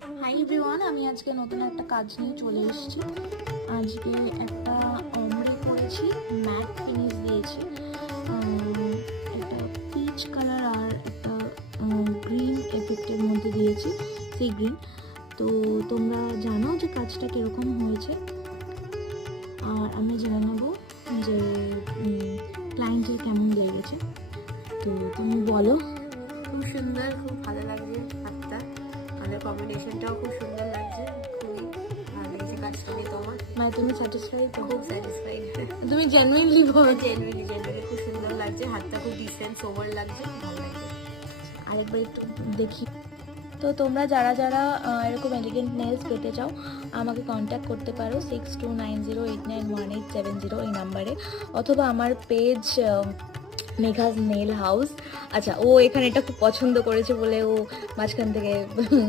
Hi everyone, আমি আজকে নতুন একটা কাজ নিয়ে চলে এসেছি। আজকে একটা অমরে করেছি, ম্যাট ফিনিশ দিয়েছি, একটা পিচ কালার আর একটা গ্রিন এফেক্টের মধ্যে দিয়েছি, সি গ্রিন। তো তোমরা জানো যে কাজটা কীরকম হয়েছে, আর আমি জেনে নেবো যে ক্লায়েন্টের কেমন লেগেছে। তো তুমি বলো। খুব সুন্দর, খুব ভালো লাগছে হাতটা, কালার কম্বিনেশনটাও খুব সুন্দর লাগছে, খুবই ভালো লেগেছে কাজটা নিয়ে। তোমার মানে তুমি স্যাটিসফাইড? খুব স্যাটিসফাইড, তুমি জেনুইনলি বলো। জেনুইনলি খুব সুন্দর লাগছে, হাতটা খুব ডিসেন্ট সোবার লাগছে, ভালো লাগছে। আরেকবার একটু দেখি। তো তোমরা যারা যারা এরকম এলিগেন্ট নেলস পেতে চাও আমাকে কন্ট্যাক্ট করতে পারো 6290891870 এই নাম্বারে, অথবা আমার পেজ মেঘাজ নেল হাউস। আচ্ছা, ও এখানে এটা খুব পছন্দ করেছে বলে ও মাঝখান থেকে